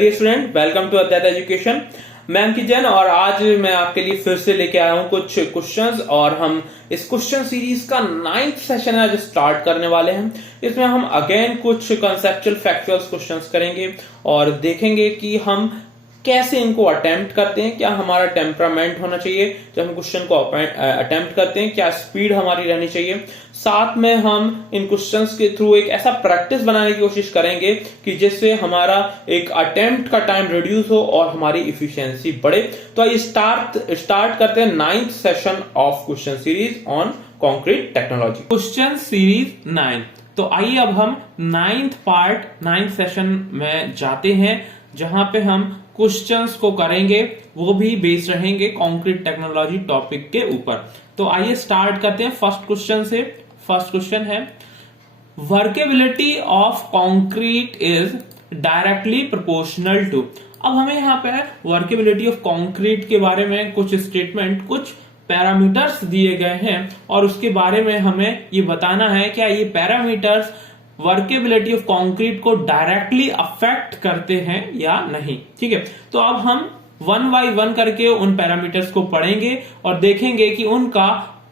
Dear student, welcome to Advait education. मैं अंकित जैन और आज मैं आपके लिए फिर से लेके आया हूं कुछ क्वेश्चंस और हम इस क्वेश्चन सीरीज का 9th सेशन आज स्टार्ट करने वाले हैं। इसमें हम अगेन कुछ कंसेप्चुअल फैक्चुअल क्वेश्चंस करेंगे और देखेंगे कि हम कैसे इनको अटेम्प्ट करते हैं, क्या हमारा टेम्परामेंट होना चाहिए जब हम क्वेश्चन को अटेम्प्ट करते हैं, क्या स्पीड हमारी रहनी चाहिए। साथ में हम इन क्वेश्चंस के थ्रू एक ऐसा प्रैक्टिस बनाने की कोशिश करेंगे कि जिससे हमारा एक अटेम्प्ट का टाइम रिड्यूस हो और हमारी इफिशियंसी बढ़े। तो आइए स्टार्ट करते हैं 9th session of question series on concrete technology, question series 9। तो आइए अब हम 9th सेशन में जाते हैं जहां पे हम क्वेश्चंस को करेंगे, वो भी बेस्ड रहेंगे कंक्रीट टेक्नोलॉजी टॉपिक के ऊपर। तो आइए स्टार्ट करते हैं फर्स्ट क्वेश्चन से। फर्स्ट क्वेश्चन है, workability of concrete is directly proportional to. अब हमें यहाँ पे वर्केबिलिटी ऑफ कंक्रीट के बारे में कुछ स्टेटमेंट, कुछ पैरामीटर्स दिए गए हैं और उसके बारे में हमें ये बताना है क्या ये पैरामीटर्स वर्केबिलिटी ऑफ कंक्रीट को डायरेक्टली अफेक्ट करते हैं या नहीं। ठीक है, तो अब हम वन बाय वन करके उन पैरामीटर्स को पढ़ेंगे और देखेंगे कि उनका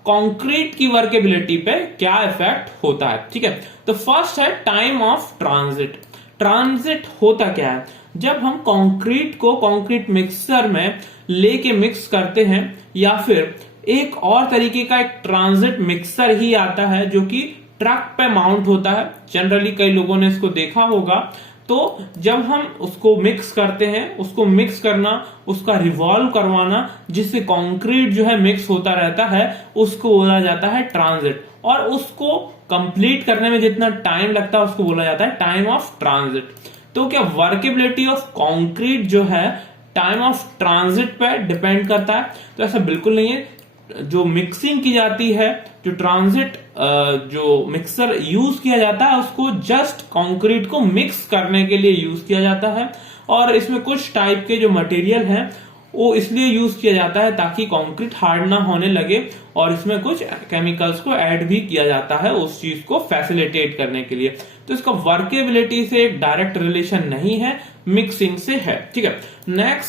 कंक्रीट की वर्केबिलिटी पे क्या इफेक्ट होता है। ठीक है, तो फर्स्ट है टाइम ऑफ ट्रांजिट। ट्रांजिट होता क्या है? जब हम कंक्रीट को कंक्रीट मिक्सर में लेके मिक्स करते हैं या फिर एक और तरीके का एक ट्रांजिट मिक्सर ही आता है जो कि ट्रक पे माउंट होता है। जनरली कई लोगों ने इसको देखा होगा। तो जब हम उसको मिक्स करते हैं, उसको मिक्स करना, उसका रिवॉल्व करवाना, जिससे कंक्रीट जो है मिक्स होता रहता है, उसको बोला जाता है ट्रांजिट। और उसको कंप्लीट करने में जितना टाइम लगता है उसको बोला जाता है टाइम ऑफ ट्रांजिट। तो क्या वर्केबिलिटी ऑफ कंक्रीट जो है टाइम ऑफ ट्रांजिट पे डिपेंड करता है? तो ऐसा बिल्कुल नहीं है। जो मिक्सिंग की जाती है, जो ट्रांजिट जो मिक्सर यूज किया जाता है, उसको जस्ट कंक्रीट को मिक्स करने के लिए यूज किया जाता है। और इसमें कुछ टाइप के जो मटेरियल हैं वो इसलिए यूज किया जाता है ताकि कंक्रीट हार्ड ना होने लगे, और इसमें कुछ केमिकल्स को ऐड भी किया जाता है उस चीज को फैसिलिटेट करने के लिए। तो इसका वर्केबिलिटी से एक डायरेक्ट रिलेशन नहीं है, मिक्सिंग से है। ठीक है,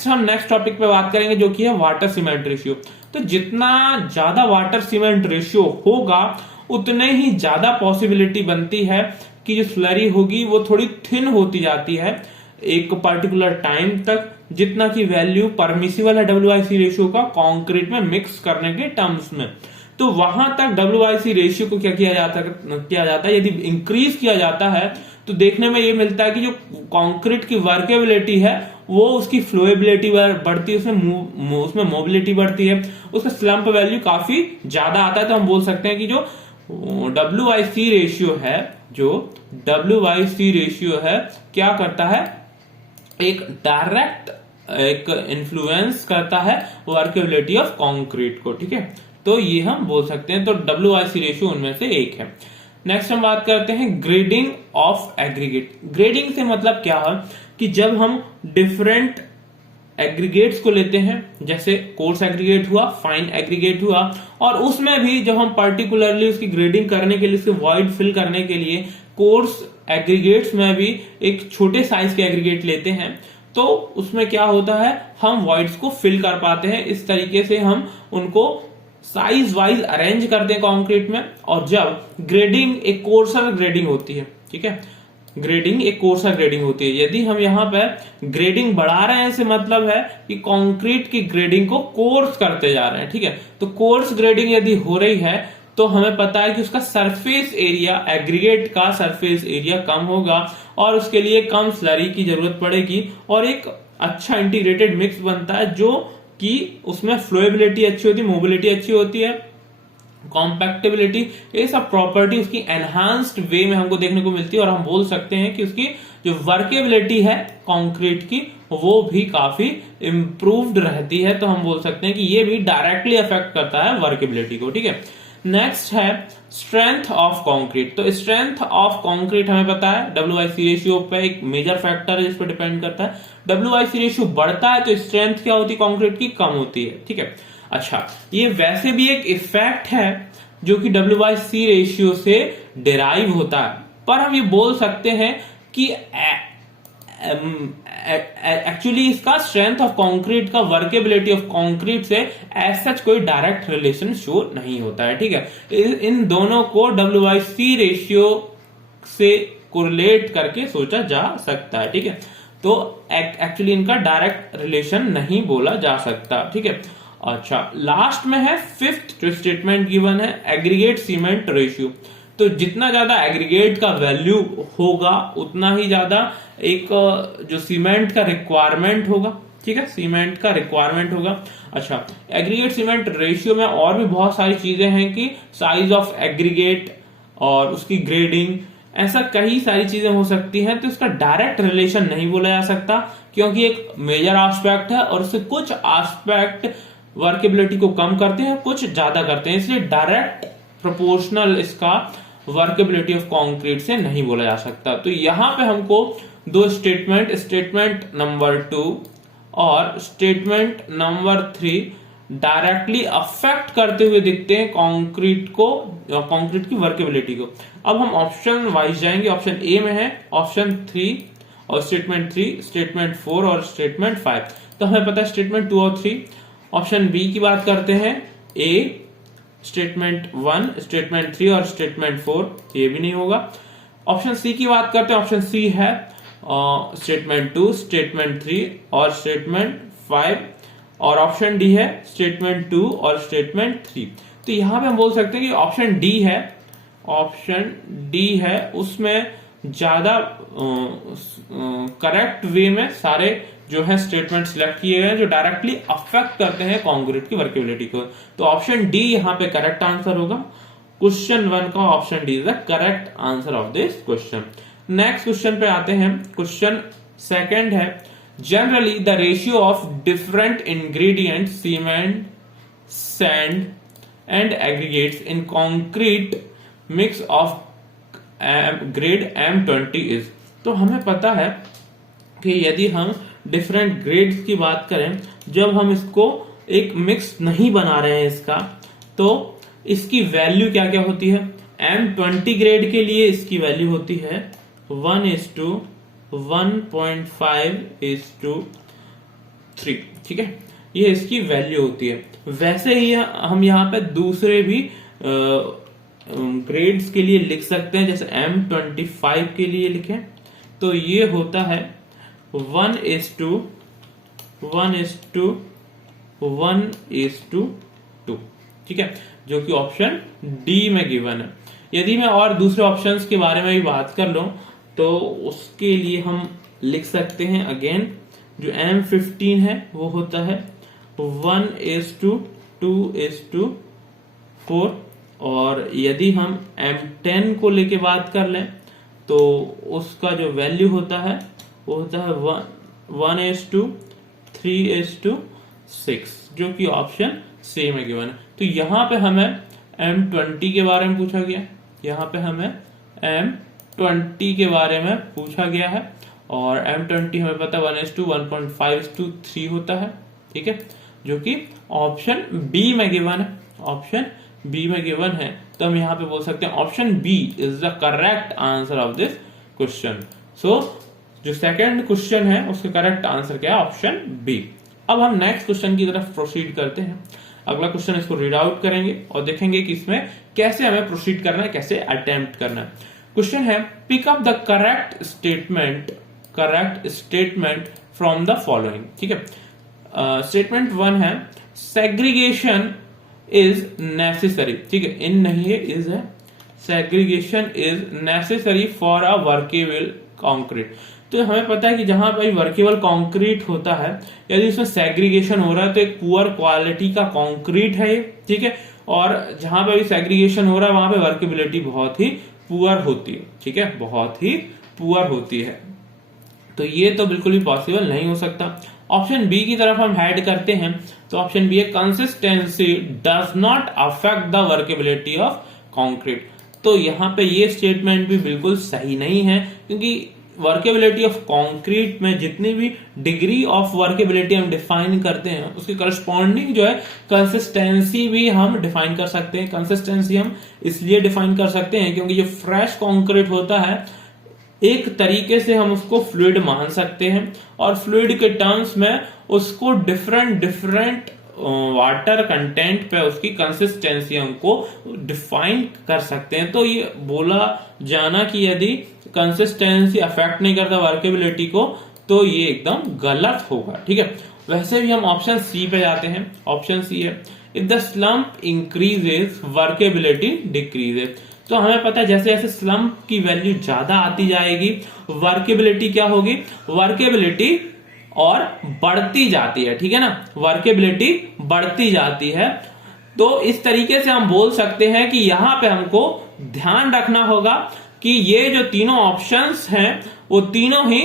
हम नेक्स्ट टॉपिक पे बात करेंगे जो कि है वाटर सीमेंट रेशियो। तो जितना ज्यादा वाटर सीमेंट रेशियो होगा उतने ही ज्यादा पॉसिबिलिटी बनती है कि जो स्लरी होगी वो थोड़ी थिन होती जाती है एक पर्टिकुलर टाइम तक, जितना की वैल्यू परमिसिबल है WIC रेशियो का कंक्रीट में मिक्स करने के टर्म्स में। तो वहां तक WIC रेशियो को क्या किया जाता है यदि इंक्रीज किया जाता है तो देखने में ये मिलता है कि जो कंक्रीट की वर्केबिलिटी है वो उसकी फ्लोएबिलिटी बढ़ती है, उसमें मोबिलिटी बढ़ती है, उसका स्लम्प वैल्यू काफी ज्यादा आता है। तो हम बोल सकते हैं कि जो WIC रेशियो है क्या करता है, एक डायरेक्ट एक इन्फ्लुएंस करता है वर्केबिलिटी ऑफ कंक्रीट को। ठीक है, तो ये हम बोल सकते हैं। तो WIC रेशियो उनमें से एक है। नेक्स्ट हम बात करते हैं ग्रेडिंग ऑफ एग्रीगेट। ग्रेडिंग से मतलब क्या है कि जब हम डिफरेंट एग्रीगेट्स को लेते हैं, जैसे कोर्स एग्रीगेट हुआ, फाइन एग्रीगेट हुआ, और उसमें भी जब हम पर्टिकुलरली उसकी ग्रेडिंग करने के लिए, उसके वॉइड फिल करने के लिए कोर्स एग्रीगेट्स में भी एक छोटे साइज के एग्रीगेट लेते हैं, तो उसमें क्या होता है, हम वॉइड्स को फिल कर पाते हैं। इस तरीके से हम उनको साइज वाइज अरेंज करते हैं कंक्रीट में। और जब ग्रेडिंग एक कोर्सर ग्रेडिंग होती है, ठीक है, ग्रेडिंग एक कोर्सर ग्रेडिंग होती है, यदि हम यहाँ पे ग्रेडिंग बढ़ा रहे हैं, से मतलब है कि कंक्रीट की ग्रेडिंग को कोर्स करते जा रहे हैं। ठीक है, तो कोर्स ग्रेडिंग यदि हो रही है तो हमें पता है कि उसका सरफेस एरिया, एग्रीगेट का सरफेस एरिया कम होगा और उसके लिए कम स्लरी की जरूरत पड़ेगी और एक अच्छा इंटीग्रेटेड मिक्स बनता है जो कि उसमें फ्लोएबिलिटी अच्छी होती है, मोबिलिटी अच्छी होती है, कॉम्पैक्टेबिलिटी, ये सब प्रॉपर्टी उसकी एनहांस्ड वे में हमको देखने को मिलती है। और हम बोल सकते हैं कि उसकी जो वर्केबिलिटी है कंक्रीट की वो भी काफी इंप्रूव्ड रहती है। तो हम बोल सकते हैं कि ये भी डायरेक्टली अफेक्ट करता है वर्केबिलिटी को। ठीक है, नेक्स्ट है स्ट्रेंथ ऑफ कंक्रीट। तो स्ट्रेंथ ऑफ कंक्रीट हमें पता है WIC रेशियो पे एक मेजर फैक्टर है जिस पर डिपेंड करता है। WIC रेशियो बढ़ता है तो स्ट्रेंथ क्या होती है कंक्रीट की, कम होती है। ठीक है, अच्छा, ये वैसे भी एक इफेक्ट है जो कि WIC रेशियो से डिराइव होता है, पर हम ये बोल सकते हैं कि एक्चुअली इसका स्ट्रेंथ ऑफ कंक्रीट का वर्केबिलिटी ऑफ कंक्रीट से एज सच कोई डायरेक्ट रिलेशन शो नहीं होता है, ठीक है। इन दोनों को W/C रेशियो से कोरिलेट करके सोचा जा सकता है, ठीक है। तो एक्चुअली इनका डायरेक्ट रिलेशन नहीं बोला जा सकता, ठीक है। अच्छा, लास्ट में है फिफ्थ जो स्टेटमेंट गिवन है, एग्रीगेट सीमेंट रेशियो। तो जितना ज्यादा एग्रीगेट का वैल्यू होगा उतना ही ज्यादा एक जो सीमेंट का रिक्वायरमेंट होगा, ठीक है, सीमेंट का रिक्वायरमेंट होगा। अच्छा, एग्रीगेट सीमेंट रेशियो में और भी बहुत सारी चीजें हैं कि साइज ऑफ एग्रीगेट और उसकी ग्रेडिंग, ऐसा कई सारी चीजें हो सकती हैं। तो इसका डायरेक्ट रिलेशन नहीं बोला जा सकता क्योंकि एक मेजर एस्पेक्ट है और उससे कुछ एस्पेक्ट वर्केबिलिटी को कम करते हैं, कुछ ज्यादा करते हैं, इसलिए डायरेक्ट प्रोपोर्शनल इसका वर्केबिलिटी ऑफ कंक्रीट से नहीं बोला जा सकता। तो यहां पे हमको दो स्टेटमेंट नंबर 2 और स्टेटमेंट नंबर 3 डायरेक्टली अफेक्ट करते हुए दिखते हैं कंक्रीट की वर्केबिलिटी को। अब हम ऑप्शन वाइज जाएंगे। ऑप्शन ए में है ऑप्शन 3 और स्टेटमेंट 3, स्टेटमेंट 4 और स्टेटमेंट 5। तो हमें पता है स्टेटमेंट 2 और 3। ऑप्शन बी की बात करते हैं, ए स्टेटमेंट 1, स्टेटमेंट 3 और स्टेटमेंट 4, ये भी नहीं होगा। ऑप्शन सी की बात करते हैं, ऑप्शन सी है स्टेटमेंट 2, स्टेटमेंट 3 और स्टेटमेंट 5, और ऑप्शन डी है स्टेटमेंट 2 और स्टेटमेंट 3। तो यहां पे हम बोल सकते हैं कि ऑप्शन डी है उसमें ज्यादा करेक्ट वे में सारे जो है स्टेटमेंट सिलेक्ट किए गए हैं जो डायरेक्टली अफेक्ट करते हैं कंक्रीट की वर्केबिलिटी को। तो ऑप्शन डी यहाँ पे करेक्ट आंसर होगा। क्वेश्चन 1 का option D is the correct answer of this question. Next question पे आते हैं। क्वेश्चन सेकंड है, generally the ratio of different ingredient cement, sand and aggregates in concrete mix of grade M20 is. तो हमें पता है कि यदि हम डिफरेंट ग्रेड्स की बात करें, जब हम इसको एक मिक्स नहीं बना रहे हैं इसका, तो इसकी वैल्यू क्या क्या होती है। M20 ग्रेड के लिए इसकी वैल्यू होती है 1:1.5:3, ठीक है, ये इसकी वैल्यू होती है। वैसे ही हम यहाँ पे दूसरे भी ग्रेड्स के लिए लिख सकते हैं, जैसे M25 के लिए लिखें तो ये होता है 1:1:1:2, ठीक है, जो कि ऑप्शन डी में गिवन है। यदि मैं और दूसरे ऑप्शंस के बारे में भी बात कर लूं तो उसके लिए हम लिख सकते हैं अगेन, जो M15 है वो होता है 1:2:4, और यदि हम M10 को लेके बात कर लें तो उसका जो वैल्यू होता है वो होता है 1:3:6, जो कि ऑप्शन सी में गिवन है। तो यहाँ पे हमें M20 के बारे में पूछा गया, यहाँ पे हमें M20 के बारे में पूछा गया है, और M20 हमें पता है 1:1.5:3 होता है, ठीक है, जो कि ऑप्शन बी में गिवन है, ऑप्शन बी में गिवन है। तो हम यहाँ पे बोल सकते हैं option B is the correct answer of this question. So जो सेकंड क्वेश्चन है उसका करेक्ट आंसर क्या है, ऑप्शन बी। अब हम नेक्स्ट क्वेश्चन की तरफ प्रोसीड करते हैं। अगला क्वेश्चन इसको रीड आउट करेंगे और देखेंगे कि इसमें कैसे हमें प्रोसीड करना है, कैसे अटेम्प्ट करना है। क्वेश्चन है, pick up the correct statement from the following, ठीक है। स्टेटमेंट 1 है, सेग्रीगेशन इज नेसेसरी, ठीक है, इन नहीं है, इज है। Segregation is necessary for a workable concrete. तो हमें पता है कि जहां पर वर्केबल कंक्रीट होता है, यदि उसमें सेग्रीगेशन हो रहा है तो एक पुअर क्वालिटी का कंक्रीट है ये, ठीक है, और जहां पर भी सेग्रीगेशन हो रहा है वहां पे वर्केबिलिटी बहुत ही पुअर होती है, ठीक है, बहुत ही पुअर होती है। तो ये तो बिल्कुल भी पॉसिबल नहीं हो सकता। ऑप्शन बी की तरफ हम हेड करते हैं तो ऑप्शन बी है, consistency does not affect the workability of concrete. तो यहाँ पे ये स्टेटमेंट भी बिल्कुल सही नहीं है, क्योंकि वर्केबिलिटी ऑफ कंक्रीट में जितनी भी डिग्री ऑफ वर्केबिलिटी हम डिफाइन करते हैं उसके करस्पॉन्डिंग जो है कंसिस्टेंसी भी हम डिफाइन कर सकते हैं। कंसिस्टेंसी हम इसलिए डिफाइन कर सकते हैं क्योंकि जो फ्रेश कंक्रीट होता है एक तरीके से हम उसको फ्लूइड मान सकते हैं, और फ्लूइड के टर्म्स में उसको डिफरेंट वाटर कंटेंट पे उसकी कंसिस्टेंसी हमको डिफाइन कर सकते हैं। तो ये बोला जाना कि यदि कंसिस्टेंसी अफेक्ट नहीं करता वर्केबिलिटी को, तो ये एकदम गलत होगा। ठीक है, वैसे भी हम ऑप्शन सी पे जाते हैं। ऑप्शन सी है, if the slump increases workability decreases. तो हमें पता है जैसे जैसे स्लम्प की वैल्यू ज्यादा आती जाएगी, वर्केबिलिटी क्या होगी, वर्केबिलिटी और बढ़ती जाती है। ठीक है ना, वर्केबिलिटी बढ़ती जाती है। तो इस तरीके से हम बोल सकते हैं कि यहां पे हमको ध्यान रखना होगा कि ये जो तीनों ऑप्शंस हैं वो तीनों ही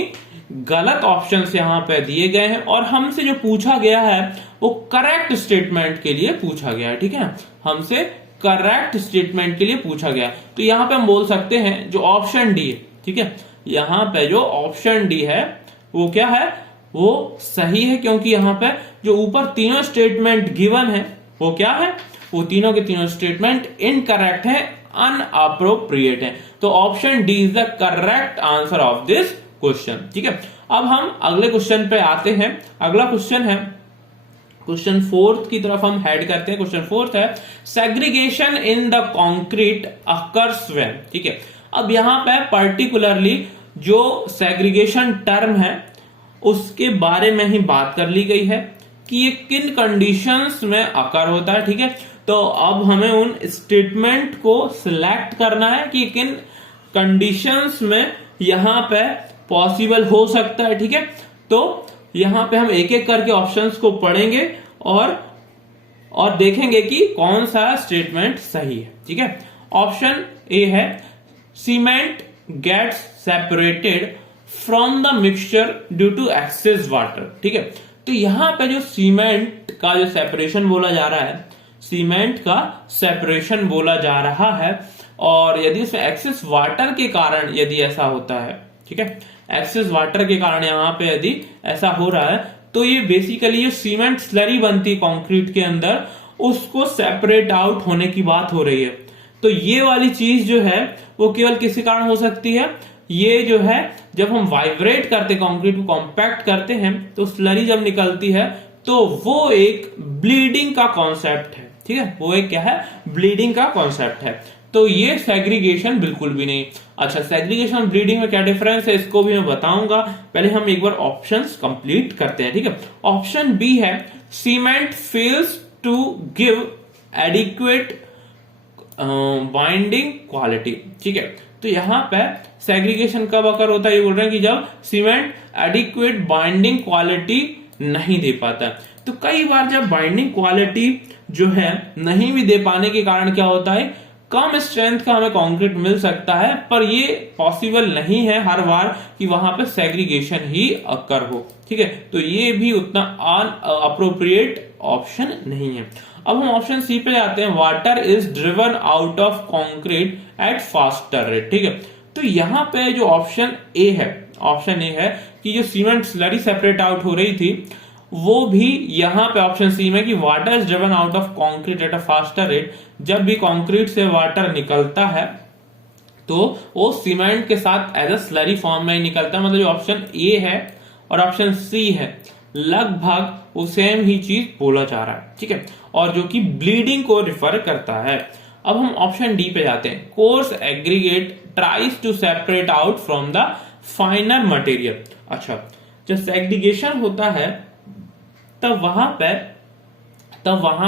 गलत ऑप्शंस यहां पे दिए गए हैं, और हमसे जो पूछा गया है वो करेक्ट स्टेटमेंट के लिए पूछा गया है। ठीक है, हमसे करेक्ट स्टेटमेंट के लिए पूछा गया। तो यहां पे हम बोल सकते हैं जो ऑप्शन डी है, ठीक है, यहां पे जो ऑप्शन डी है वो क्या है, वो सही है, क्योंकि यहां पे जो ऊपर तीनों स्टेटमेंट गिवन है वो क्या है, वो तीनों के तीनों स्टेटमेंट इनकरेक्ट है, अनअप्रोप्रिएट है। तो option D is the correct answer of this question. ठीक है, अब हम अगले क्वेश्चन पे आते हैं। अगला क्वेश्चन है क्वेश्चन फोर्थ की तरफ हम हेड करते हैं। क्वेश्चन फोर्थ है, segregation in the concrete occurs when. ठीक है, अब यहां पे पर्टिकुलरली जो सेग्रीगेशन टर्म है उसके बारे में ही बात कर ली गई है कि ये किन कंडीशंस में अकर होता है। ठीक है, तो अब हमें उन स्टेटमेंट को सिलेक्ट करना है कि किन कंडीशंस में यहां पे पॉसिबल हो सकता है। ठीक है, तो यहां पे हम एक एक करके ऑप्शंस को पढ़ेंगे और देखेंगे कि कौन सा स्टेटमेंट सही है। ठीक है, ऑप्शन ए है, cement gets separated from the mixture due to excess water. ठीक है, तो यहां पे जो सीमेंट का जो सेपरेशन बोला जा रहा है, सीमेंट का सेपरेशन बोला जा रहा है, और यदि उसमें एक्सेस वाटर के कारण यदि ऐसा होता है, ठीक है, एक्सेस वाटर के कारण यहां पे यदि ऐसा हो रहा है, तो ये बेसिकली जो सीमेंट स्लरी बनती है कंक्रीट के अंदर, उसको सेपरेट आउट होने की बात हो रही है। तो ये वाली चीज जो है वो केवल किसी कारण हो सकती है, ये जो है जब हम वाइब्रेट करते कंक्रीट को कॉम्पैक्ट करते हैं तो स्लरी जब निकलती है तो वो एक ब्लीडिंग का कॉन्सेप्ट है। ठीक है, वो एक क्या है, ब्लीडिंग का कॉन्सेप्ट है। तो ये सेग्रीगेशन बिल्कुल भी नहीं। अच्छा, सेग्रीगेशन और ब्लीडिंग में क्या डिफरेंस है इसको भी मैं बताऊंगा, पहले हम एक बार ऑप्शंस कंप्लीट करते हैं। ठीक है, ऑप्शन बी है, cement fails to give adequate binding quality. ठीक है, तो यहां पे सेग्रीगेशन कब अकर होता है, ये बोल रहे हैं कि जब सीमेंट एडिक्वेट बाइंडिंग क्वालिटी नहीं दे पाता। तो कई बार जब बाइंडिंग क्वालिटी जो है नहीं भी दे पाने के कारण क्या होता है, कम स्ट्रेंथ का हमें कंक्रीट मिल सकता है, पर ये पॉसिबल नहीं है हर बार कि वहां पे सेग्रीगेशन ही अकर हो। ठीक है, तो ये भी उतना अनअप्रोप्रिएट ऑप्शन नहीं है। अब हम ऑप्शन सी पे जाते हैं, water is driven out of concrete eight faster rate. ठीक है, तो यहां पे जो ऑप्शन ए है, ऑप्शन ए है कि जो सीमेंट स्लरी सेपरेट आउट हो रही थी वो भी यहां पे ऑप्शन सी में कि water is driven out of concrete at a faster rate. जब भी कंक्रीट से वाटर निकलता है तो वो सीमेंट के साथ एज अ स्लरी फॉर्म में ही निकलता है। मतलब जो ऑप्शन ए है और ऑप्शन सी है लगभग वो सेम ही चीज बोला जा रहा है। ठीक है, और जो कि ब्लीडिंग को रिफर करता है। अब हम ऑप्शन डी पे जाते हैं, coarse aggregate tries to separate out from the finer material. अच्छा, जब सेग्रीगेशन होता है तब वहां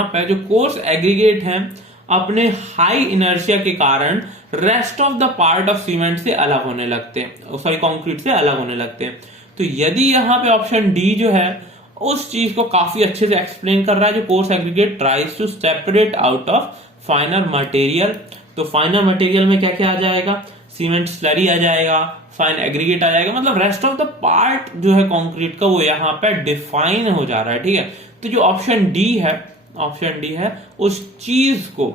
पे जो कोर्स एग्रीगेट हैं अपने हाई इनर्शिया के कारण rest of the part of cement से अलग होने लगते हैं, सॉरी कंक्रीट से अलग होने लगते हैं। तो यदि यहां पे ऑप्शन डी जो है उस चीज को काफी अच्छे से एक्सप्लेन कर रहा है, जो coarse aggregate tries to separate out of finer material. तो फाइनर मटेरियल में क्या क्या आ जाएगा, सीमेंट स्लरी आ जाएगा, फाइन एग्रीगेट आ जाएगा, मतलब रेस्ट ऑफ द पार्ट जो है कंक्रीट का वो यहाँ पे डिफाइन हो जा रहा है। ठीक है, तो जो ऑप्शन डी है उस चीज को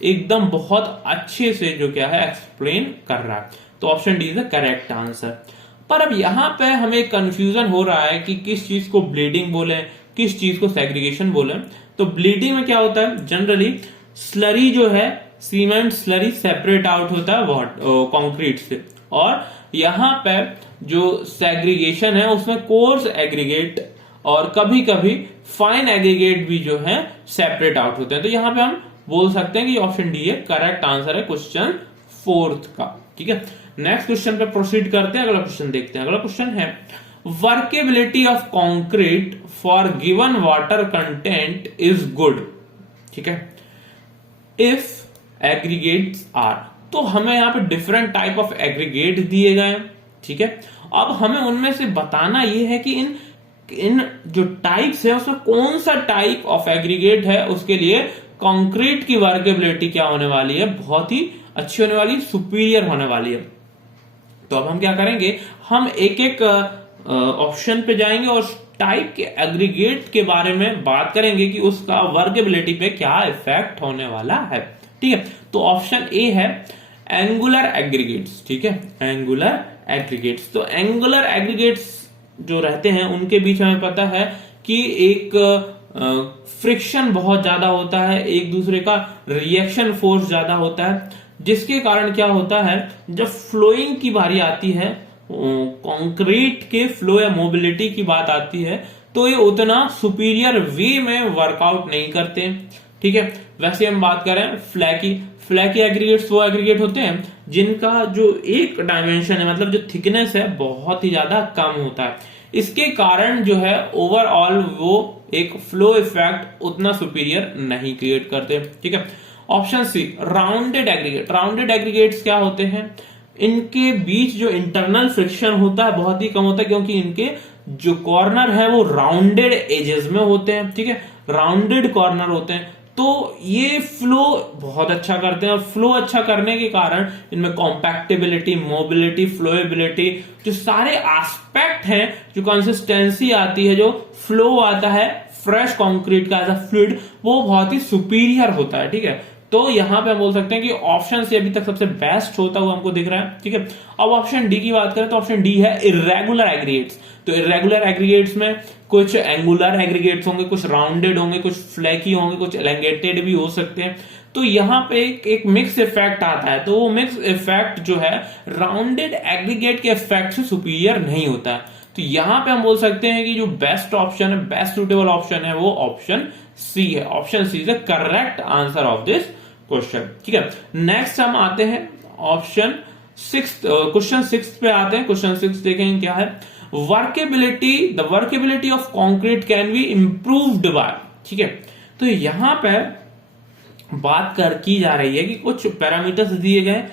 एकदम बहुत अच्छे से जो क्या है एक्सप्लेन कर रहा है। तो option D is the correct answer. पर अब यहां पे हमें कंफ्यूजन हो रहा है कि किस चीज को ब्लीडिंग बोले, किस चीज को सेग्रीगेशन बोले। तो ब्लीडिंग में क्या होता है, जनरली स्लरी जो है सीमेंट स्लरी सेपरेट आउट होता है कंक्रीट से, और यहाँ पे जो सेग्रीगेशन है उसमें कोर्स एग्रीगेट और कभी कभी फाइन एग्रीगेट भी जो है सेपरेट आउट होते हैं। तो यहाँ पे हम बोल सकते हैं कि ऑप्शन डी है करेक्ट आंसर है क्वेश्चन 4 का। ठीक है, नेक्स्ट क्वेश्चन पे प्रोसीड करते हैं। अगला क्वेश्चन देखते हैं। अगला क्वेश्चन है workability of concrete for given water content is good. ठीक है, इफ एग्रीगेट्स आर, तो हमें यहां पे डिफरेंट टाइप ऑफ एग्रीगेट दिए गए हैं। ठीक है, अब हमें उनमें से बताना यह है कि इन जो टाइप्स है उसमें कौन सा टाइप ऑफ एग्रीगेट है, उसके लिए कंक्रीट की वर्केबिलिटी क्या होने वाली है, बहुत ही अच्छी होने वाली, सुपीरियर होने वाली है। तो अब हम क्या करेंगे, हम एक एक ऑप्शन पे जाएंगे और टाइप के एग्रीगेट के बारे में बात करेंगे कि उसका वर्केबिलिटी पे क्या इफेक्ट होने वाला है। ठीक है, तो ऑप्शन ए है एंगुलर एग्रीगेट्स। ठीक है, एंगुलर एग्रीगेट्स। तो एंगुलर एग्रीगेट्स जो रहते हैं उनके बीच हमें पता है कि एक फ्रिक्शन बहुत ज्यादा होता है, एक दूसरे का रिएक्शन फोर्स ज्यादा होता है, जिसके कारण क्या होता है, जब फ्लोइंग की बारी आती है, कंक्रीट के फ्लो या मोबिलिटी की बात आती है, तो ये उतना सुपीरियर वे में वर्कआउट नहीं करते। ठीक है, वैसे हम बात करें फ्लैकी एग्रीगेट्स वो एग्रीगेट होते हैं जिनका जो एक डायमेंशन है, मतलब जो थिकनेस है, बहुत ही ज्यादा कम होता है। इसके कारण जो है ओवरऑल वो एक फ्लो इफेक्ट उतना सुपीरियर नहीं क्रिएट करते। ठीक है, option C rounded aggregate. Rounded aggregates क्या होते हैं, इनके बीच जो इंटरनल फ्रिक्शन होता है बहुत ही कम होता है, क्योंकि इनके जो कॉर्नर है वो राउंडेड एजेस में होते हैं। ठीक है, राउंडेड कॉर्नर होते हैं, तो ये फ्लो बहुत अच्छा करते हैं। और फ्लो अच्छा करने के कारण इनमें कॉम्पैक्टेबिलिटी, मोबिलिटी, फ्लोएबिलिटी, जो सारे एस्पेक्ट हैं, जो कंसिस्टेंसी आती है, जो फ्लो आता है फ्रेश कंक्रीट का एज अ फ्लूइड, वो बहुत ही सुपीरियर होता है। ठीक है, तो यहां पे हम बोल सकते हैं कि ऑप्शन से अभी तक सबसे बेस्ट होता हुआ हमको दिख रहा है। ठीक है, अब ऑप्शन डी की बात करें तो ऑप्शन डी है इर्रेगुलर एग्रीगेट्स। तो इर्रेगुलर एग्रीगेट्स में कुछ एंगुलर एग्रीगेट्स होंगे, कुछ राउंडेड होंगे, कुछ फ्लैकी होंगे, कुछ एलेंगेटेड भी हो सकते हैं। तो यहाँ पे एक मिक्स इफेक्ट आता है, तो वो मिक्स इफेक्ट जो है राउंडेड एग्रीगेट के इफेक्ट से सुपीरियर नहीं होता है। तो यहां पे हम बोल सकते हैं कि जो बेस्ट ऑप्शन है, बेस्ट सुटेबल ऑप्शन है, वो ऑप्शन सी है। Option C is the correct answer of this question. ठीक है, नेक्स्ट हम आते हैं ऑप्शन 6, क्वेश्चन 6 पे आते हैं। क्वेश्चन 6 देखेंगे क्या है, workability, the workability of concrete can be improved by. ठीक है, तो यहां पे बात की जा रही है कि कुछ पैरामीटर्स दिए गए,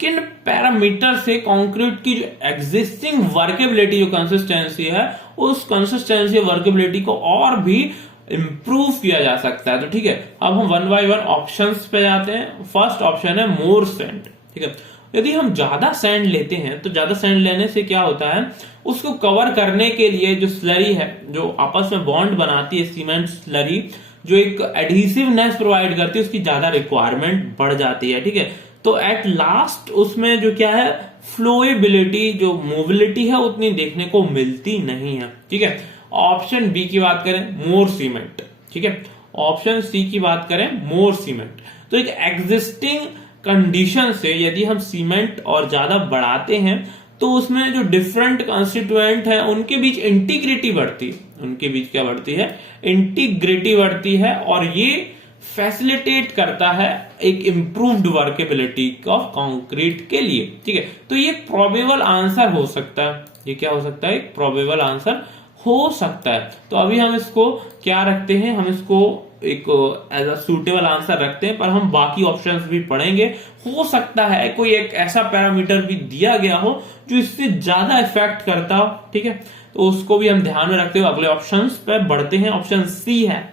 किन पैरामीटर से कंक्रीट की जो एग्जिस्टिंग वर्केबिलिटी, जो कंसिस्टेंसी है, उस कंसिस्टेंसी वर्केबिलिटी को और भी इंप्रूव किया जा सकता है। तो ठीक है, अब हम वन बाय वन ऑप्शंस पे जाते हैं। फर्स्ट ऑप्शन है मोर सैंड। ठीक है, यदि हम ज्यादा सैंड लेते हैं तो ज्यादा सैंड लेने से क्या होता है, उसको कवर करने के लिए जो स्लरी है, जो आपस में बॉन्ड बनाती है, सीमेंट स्लरी जो एक एडहेसिवनेस प्रोवाइड करती है, उसकी ज्यादा रिक्वायरमेंट बढ़ जाती है। ठीक है, तो एट लास्ट उसमें जो क्या है, फ्लोएबिलिटी, जो मोबिलिटी है, उतनी देखने को मिलती नहीं है। ठीक है, ऑप्शन बी की बात करें मोर सीमेंट। ठीक है, ऑप्शन सी की बात करें मोर सीमेंट। तो एक एग्जिस्टिंग कंडीशन से यदि हम सीमेंट और ज्यादा बढ़ाते हैं तो उसमें जो डिफरेंट कंस्टिट्यूएंट है उनके बीच इंटीग्रिटी बढ़ती है। उनके बीच क्या बढ़ती है, इंटीग्रिटी बढ़ती है, और ये फैसिलिटेट करता है एक इंप्रूव्ड वर्केबिलिटी ऑफ कंक्रीट के लिए। ठीक है, तो ये प्रोबेबल आंसर हो सकता है। ये क्या हो सकता है, एक प्रोबेबल आंसर हो सकता है। तो अभी हम इसको क्या रखते हैं, हम इसको एक एज अ सूटेबल आंसर रखते हैं, पर हम बाकी ऑप्शंस भी पढ़ेंगे। हो सकता है कोई एक ऐसा पैरामीटर भी दिया गया हो जो इससे ज्यादा इफेक्ट करता हो। ठीक है, तो उसको भी हम ध्यान में रखते हुए अगले ऑप्शंस पे बढ़ते हैं। ऑप्शन सी है,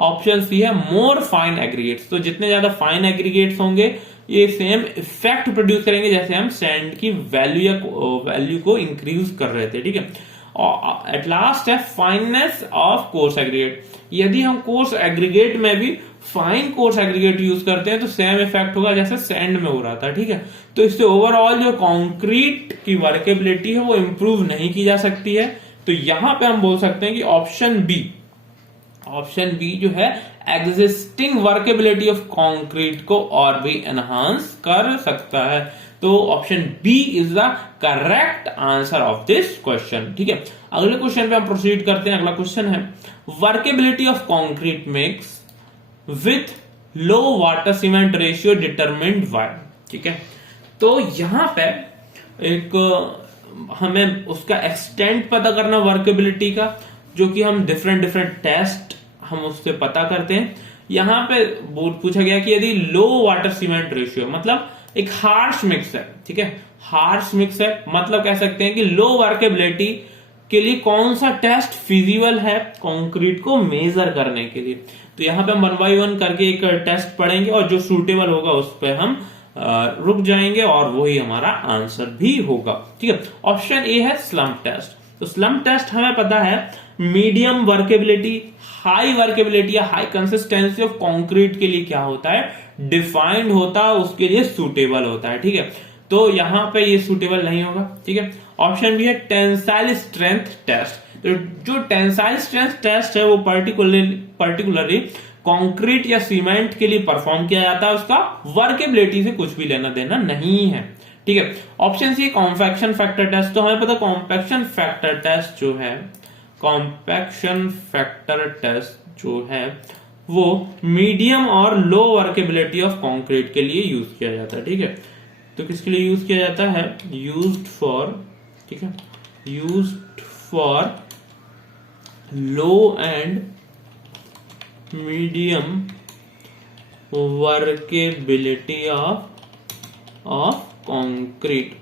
ऑप्शन सी है मोर फाइन एग्रीगेट्स। तो जितने ज्यादा फाइन एग्रीगेट्स होंगे ये सेम इफेक्ट प्रोड्यूस करेंगे जैसे हम सैंड की वैल्यू को इंक्रीज कर रहे थे। ठीक है, एट लास्ट है फाइननेस ऑफ कोर्स एग्रीगेट। यदि हम कोर्स एग्रीगेट में भी फाइन कोर्स एग्रीगेट यूज करते हैं तो सेम इफेक्ट होगा जैसे सैंड में हो रहा था। ठीक है, तो इससे ओवरऑल जो कंक्रीट की वर्केबिलिटी है वो इंप्रूव नहीं की जा सकती है। तो यहां पे हम बोल सकते हैं कि ऑप्शन बी जो है एग्जिस्टिंग वर्केबिलिटी ऑफ कंक्रीट को और भी एनहांस कर सकता है। तो option B is the correct answer of this question. ठीक है, अगले क्वेश्चन पे हम प्रोसीड करते हैं। अगला क्वेश्चन है workability of concrete mix with low water cement ratio determined bye. ठीक है, तो यहां पे एक हमें उसका एक्सटेंट पता करना वर्केबिलिटी का, जो कि हम डिफरेंट टेस्ट हम उससे पता करते हैं। यहां पे पूछा गया कि यदि लो वाटर सीमेंट रेशियो मतलब एक हार्श मिक्स है, ठीक है, हार्श मिक्स है मतलब कह सकते हैं कि लो वर्केबिलिटी के लिए कौन सा टेस्ट फिजिबल है कंक्रीट को मेजर करने के लिए। तो यहां पे हम 1 by 1 करके एक टेस्ट पढ़ेंगे और जो सूटेबल होगा उस पर हम रुक जाएंगे और वही हमारा आंसर भी होगा। ठीक है, ऑप्शन ए है स्लम्प टेस्ट। तो स्लम्प टेस्ट हमें पता है मीडियम वर्केबिलिटी, हाई वर्केबिलिटी या हाई कंसिस्टेंसी ऑफ कंक्रीट के लिए क्या होता है, डिफाइंड होता है, उसके लिए सूटेबल होता है। ठीक है, तो यहां पे ये सूटेबल नहीं होगा। ठीक है, ऑप्शन बी है टेंसाइल स्ट्रेंथ टेस्ट। तो जो टेंसाइल स्ट्रेंथ टेस्ट है वो पर्टिकुलरली कंक्रीट या सीमेंट के लिए परफॉर्म किया जाता है, उसका वर्केबिलिटी से कुछ भी लेना देना नहीं है। ठीक है, option C compaction factor test. तो हमें पता कॉम्पैक्शन फैक्टर टेस्ट जो है, कॉम्पैक्शन फैक्टर टेस्ट जो है वो मीडियम और लो वर्केबिलिटी ऑफ कंक्रीट के लिए यूज किया जाता है। ठीक है, तो किसके लिए यूज किया जाता है, यूज्ड फॉर, ठीक है, used for low and medium workability of concrete.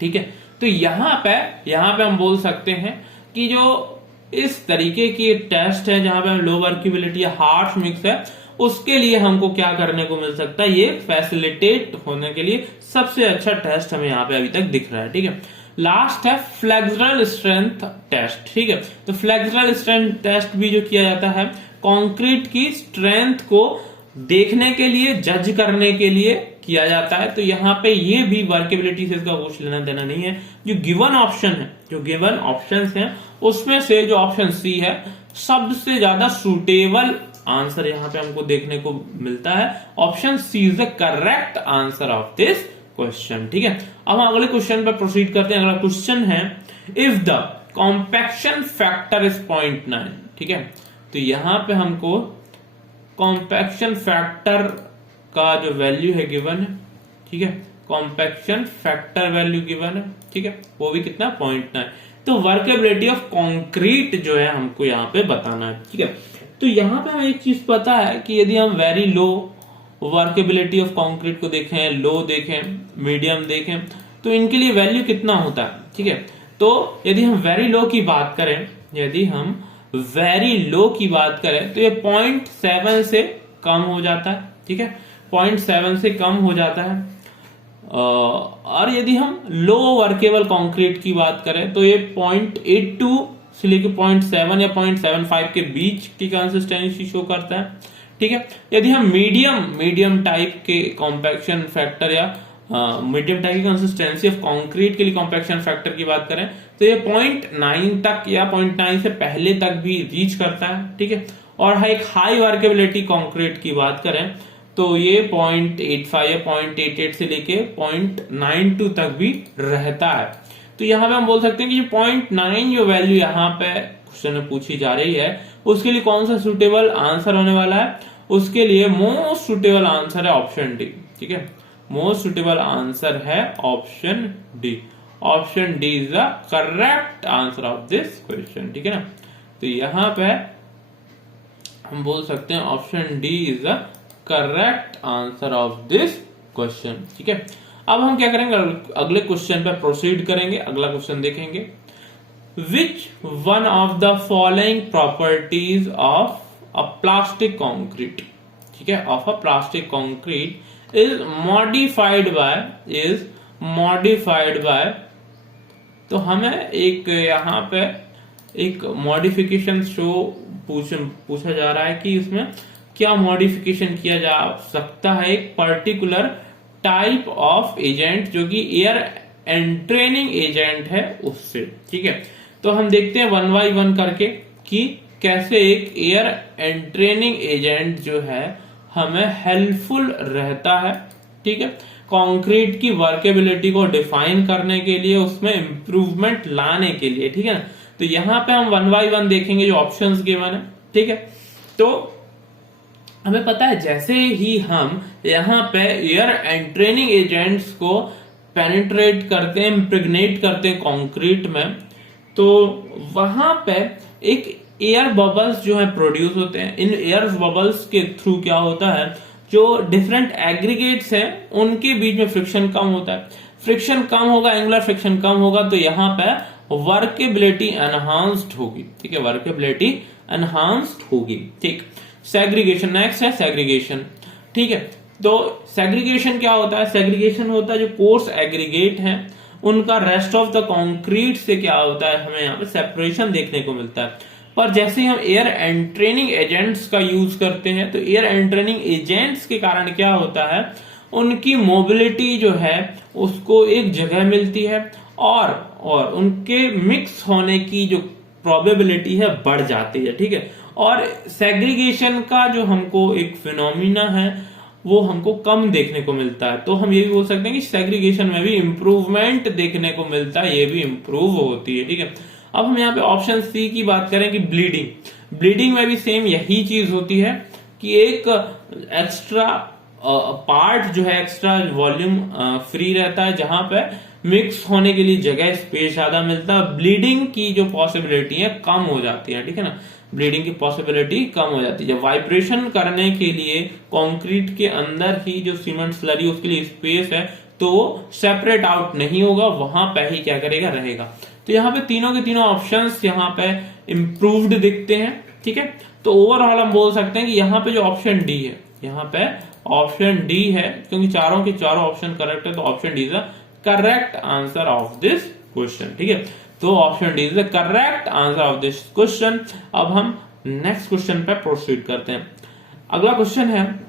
ठीक है, तो यहां पे हम बोल सकते हैं कि जो इस तरीके की टेस्ट है जहां पे लो वर्केबिलिटी या हार्श मिक्स है, उसके लिए हमको क्या करने को मिल सकता है, ये फैसिलिटेट होने के लिए सबसे अच्छा टेस्ट हमें यहाँ पे अभी तक दिख रहा है। ठीक है, लास्ट है फ्लेक्सुरल स्ट्रेंथ टेस्ट। ठीक है, तो फ्लेक्सुरल स्ट्रेंथ टेस्ट भी जो किया जाता है कंक्रीट की स्ट्रेंथ को देखने के लिए, जज करने के लिए किया जाता है। तो यहाँ पे ये भी वर्केबिलिटी से इसका कुछ लेना देना नहीं है। जो गिवन ऑप्शन है, जो गिवन ऑप्शंस हैं उसमें से जो ऑप्शन सी है सबसे ज्यादा सूटेबल आंसर यहाँ पे हमको देखने को मिलता है। Option C is the correct answer of this question. ठीक है, अब हम अगले क्वेश्चन पे प्रोसीड करते हैं। अगला क्वेश्चन है if the compaction factor is 0.9। ठीक है, तो यहां पे हमको कॉम्पैक्शन फैक्टर का जो वैल्यू है गिवन है। ठीक है, कॉम्पैक्शन फैक्टर वैल्यू गिवन है। ठीक है, वो भी कितना, 0.9। तो वर्केबिलिटी ऑफ कंक्रीट जो है हमको यहाँ पे बताना है। ठीक है, तो यहाँ पे हमें एक चीज पता है कि यदि हम very low workability of concrete को देखें, लो देखें, मीडियम देखें, तो इनके लिए वैल्यू कितना होता है। ठीक है, तो यदि हम वेरी लो की बात करें, यदि हम वेरी लो की बात करें तो ये 0.7 से कम हो जाता है। ठीक है, 0.7 से कम हो जाता है। और यदि हम लो वर्केबल कंक्रीट की बात करें तो ये 0.82 से लेकर 0.7 या 0.75 के बीच की कंसिस्टेंसी शो करता है। ठीक है, यदि हम मीडियम टाइप के कॉम्पैक्शन फैक्टर या मीडियम टाइप की कंसिस्टेंसी ऑफ कंक्रीट के लिए कॉम्पैक्शन फैक्टर की बात करें तो ये 0.9 तक या 0.9 से पहले तक भी रीच करता है। ठीक है, और एक हाई वर्केबिलिटी कंक्रीट की बात करें तो ये 0.85 या 0.88 से लेके 0.92 तक भी रहता है। तो यहाँ पे हम बोल सकते हैं कि 0.9 जो वैल्यू यहाँ पे क्वेश्चन में पूछी जा रही है उसके लिए कौन सा सुटेबल आंसर होने वाला है, उसके लिए मोस्ट सुटेबल आंसर है ऑप्शन डी। ठीक है, मोस्ट सुटेबल आंसर है option D. Option D is the correct answer of this question. ठीक है ना, तो यहाँ पे हम बोल सकते हैं option D is the correct answer of this question. ठीक है, अब हम क्या करेंगे, अगले क्वेश्चन पे प्रोसीड करेंगे। अगला क्वेश्चन देखेंगे, which one of the following properties of a plastic concrete, ठीक है, of a plastic concrete is modified by. तो हमें एक यहाँ पे एक मॉडिफिकेशन पूछा जा रहा है कि इसमें क्या मॉडिफिकेशन किया जा सकता है एक पर्टिकुलर टाइप ऑफ एजेंट जो कि एयर एंट्रेनिंग एजेंट है उससे। ठीक है, तो हम देखते हैं 1 by 1 करके कि कैसे एक एयर एंट्रेनिंग एजेंट जो है हमें हेल्पफुल रहता है। ठीक है, कंक्रीट की वर्केबिलिटी को डिफाइन करने के लिए, उसमें इंप्रूवमेंट लाने के लिए, ठीक है ना। तो यहाँ पे हम 1 बाय 1 देखेंगे जो ऑप्शंस गिवन है, ठीक है। तो हमें पता है जैसे ही हम यहाँ पे एयर एंट्रेनिंग एजेंट्स को पेनिट्रेट करते हैं, इम्प्रेग्नेट करते हैं कंक्रीट में, तो वहां पे एक एयर बबल्स जो है प्रोड्यूस होते हैं। इन एयर बबल्स के थ्रू क्या होता है, जो डिफरेंट एग्रीगेट्स हैं उनके बीच में फ्रिक्शन कम होता है। फ्रिक्शन कम होगा, एंगुलर फ्रिक्शन कम होगा, तो यहाँ पे वर्केबिलिटी एनहांस्ड होगी, ठीक है, वर्केबिलिटी एनहांस्ड होगी, ठीक। सेग्रीगेशन, नेक्स्ट है सेग्रीगेशन, ठीक है। तो सेग्रीगेशन क्या होता है, सेग्रीगेशन होता है जो कोर्स एग्रीगेट है उनका रेस्ट ऑफ द कंक्रीट से क्या होता है, हमें यहाँ पे सेपरेशन देखने को मिलता है। पर जैसे हम एयर एंट्रेनिंग एजेंट्स का यूज करते हैं, तो एयर एंट्रेनिंग एजेंट्स के कारण क्या होता है, उनकी मोबिलिटी जो है उसको एक जगह मिलती है और उनके मिक्स होने की जो प्रोबेबिलिटी है बढ़ जाती है, ठीक है। और सेग्रीगेशन का जो हमको एक फिनोमिना है वो हमको कम देखने को मिलता है। तो हम ये भी बोल सकते हैं कि सेग्रीगेशन में भी इंप्रूवमेंट देखने को मिलता है, ये भी इंप्रूव होती है, ठीक है। अब हम यहाँ पे ऑप्शन सी की बात करें कि ब्लीडिंग में भी सेम यही चीज होती है कि एक एक्स्ट्रा पार्ट जो है, एक्स्ट्रा वॉल्यूम फ्री रहता है जहां पे मिक्स होने के लिए जगह, स्पेस ज्यादा मिलता है। ब्लीडिंग की जो पॉसिबिलिटी है कम हो जाती है, ठीक है ना, ब्लीडिंग की पॉसिबिलिटी कम हो जाती है। वाइब्रेशन करने के लिए कंक्रीट के अंदर ही जो सीमेंट स्लरी उसके लिए स्पेस है, तो वो सेपरेट आउट नहीं होगा, वहां पे ही क्या करेगा, रहेगा। तो यहाँ पे तीनों के तीनों ऑप्शंस यहाँ पे इम्प्रूव्ड दिखते हैं, ठीक है। तो ओवरऑल हम बोल सकते हैं कि यहाँ पे जो ऑप्शन डी है, यहाँ पे ऑप्शन डी है, क्योंकि चारों के चारों ऑप्शन करेक्ट है, तो option D is the correct answer of this question, ठीक है। तो option D is the correct answer of this question. अब हम नेक्स्ट क्वेश्चन पे प्रोसीड करते हैं। अगला क्वेश्चन है,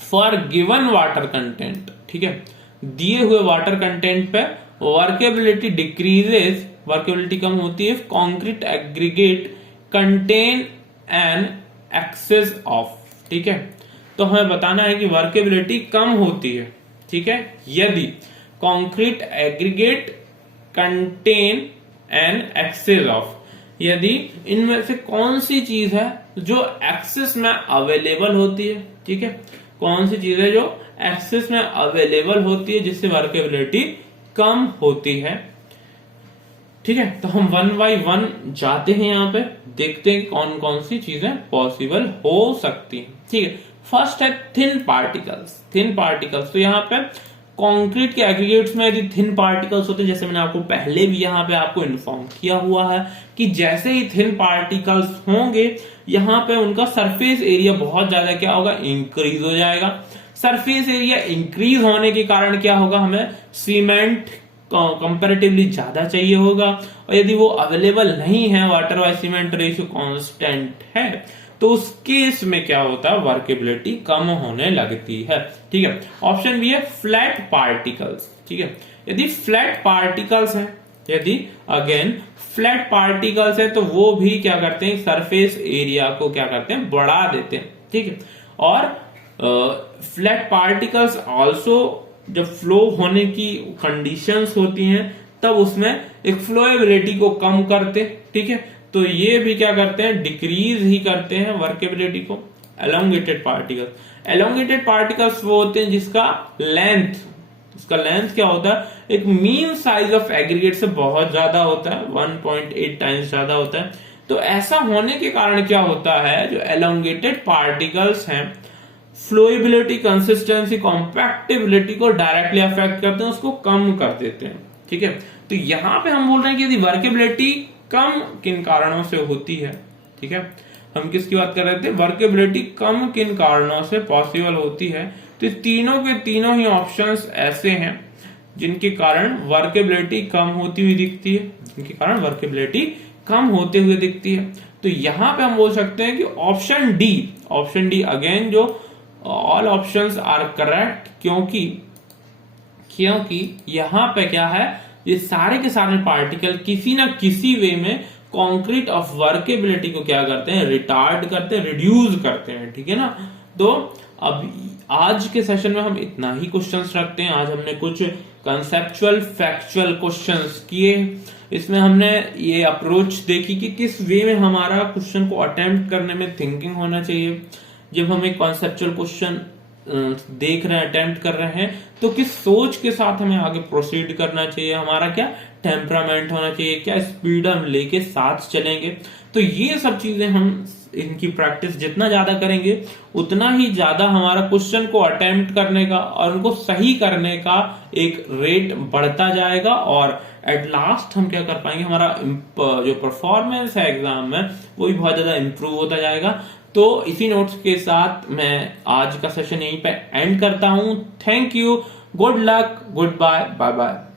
फॉर गिवन वाटर कंटेंट, ठीक है, दिए हुए वाटर कंटेंट पे वर्केबिलिटी डिक्रीजेस, वर्केबिलिटी कम होती है, concrete aggregate contain an excess of, ठीक है। तो हमें बताना है कि वर्केबिलिटी कम होती है, ठीक है, यदि concrete aggregate contain an excess of, यदि इनमें से कौन सी चीज है जो एक्सेस में अवेलेबल होती है, ठीक है, कौन सी चीज है जो एक्सेस में अवेलेबल होती है जिससे वर्केबिलिटी कम होती है, ठीक है। तो हम 1 बाय 1 जाते हैं, यहाँ पे देखते हैं कौन कौन सी चीजें पॉसिबल हो सकती हैं, ठीक है। फर्स्ट है थिन पार्टिकल्स। तो यहाँ पे कंक्रीट के एग्रीगेट्स में यदि थिन पार्टिकल्स होते हैं, जैसे मैंने आपको पहले भी यहाँ पे आपको इन्फॉर्म किया हुआ है कि जैसे ही थिन पार्टिकल्स होंगे, यहाँ पे उनका सरफेस एरिया बहुत ज्यादा क्या होगा, इंक्रीज हो जाएगा। सरफेस एरिया इंक्रीज होने के कारण क्या होगा, हमें सीमेंट कंपैरेटिवली ज्यादा चाहिए होगा, और यदि वो अवेलेबल नहीं है, water bye cement ratio constant है, तो उस केस में क्या होता है, वर्केबिलिटी कम होने लगती है, ठीक है। ऑप्शन बी है फ्लैट पार्टिकल्स, ठीक है। यदि फ्लैट पार्टिकल्स है, यदि अगेन फ्लैट पार्टिकल्स है, तो वो भी क्या करते हैं, सरफेस एरिया को क्या करते हैं, बढ़ा देते हैं, ठीक है। और फ्लैट पार्टिकल्स आल्सो जब फ्लो होने की कंडीशंस होती हैं, तब उसमें एक फ्लोएबिलिटी को कम करते, ठीक है। तो ये भी क्या करते हैं, डिक्रीज ही करते हैं वर्केबिलिटी को। एलोंगेटेड पार्टिकल्स वो होते हैं जिसका लेंथ क्या होता है, एक मीन साइज ऑफ एग्रीगेट से बहुत ज्यादा होता है, 1.8 टाइम्स ज्यादा होता है। तो ऐसा होने के कारण क्या होता है, जो एलोंगेटेड पार्टिकल्स हैं, फ्लोएबिलिटी, कंसिस्टेंसी, कॉम्पैक्टिबिलिटी को डायरेक्टली अफेक्ट करते हैं, उसको कम कर देते हैं, ठीक है। तो यहां पे हम बोल रहे हैं कि यदि वर्केबिलिटी कम किन कारणों से होती है, ठीक है, हम किसकी बात कर रहे थे, वर्केबिलिटी कम किन कारणों से पॉसिबल होती है। तो तीनों के तीनों ही ऑप्शंस ऐसे हैं जिनके कारण वर्केबिलिटी कम होती हुई दिखती है, जिनके कारण वर्केबिलिटी कम होते हुए दिखती है। तो यहां पे हम बोल सकते हैं कि ऑप्शन डी अगेन, जो ऑल ऑप्शंस आर करेक्ट, क्योंकि यहां पे क्या है, ये सारे के सारे पार्टिकल किसी ना किसी वे में कंक्रीट ऑफ वर्केबिलिटी को क्या करते हैं, रिटार्ड करते हैं, रिड्यूस करते हैं, ठीक है ना। तो अब आज के सेशन में हम इतना ही क्वेश्चंस रखते हैं। आज हमने कुछ कंसेप्चुअल फैक्चुअल क्वेश्चंस किए। इसमें हमने ये अप्रोच देखी कि किस वे में हमारा क्वेश्चन को अटेम्प्ट करने में थिंकिंग होना चाहिए। जब हम एक कॉन्सेप्चुअल क्वेश्चन देख रहे हैं, अटेम्प्ट कर रहे हैं, तो किस सोच के साथ हमें आगे प्रोसीड करना चाहिए, हमारा क्या टेम्परामेंट होना चाहिए, क्या स्पीड हम लेके साथ चलेंगे। तो ये सब चीजें हम इनकी प्रैक्टिस जितना ज्यादा करेंगे उतना ही ज्यादा हमारा क्वेश्चन को अटेम्प्ट करने का और उनको सही करने का एक रेट बढ़ता जाएगा और एट लास्ट हम क्या कर पाएंगे, हमारा जो परफॉर्मेंस है एग्जाम में वो भी बहुत ज्यादा इंप्रूव होता जाएगा। तो इसी नोट्स के साथ मैं आज का सेशन यहीं पे एंड करता हूं। Thank you, good luck, good bye, bye bye.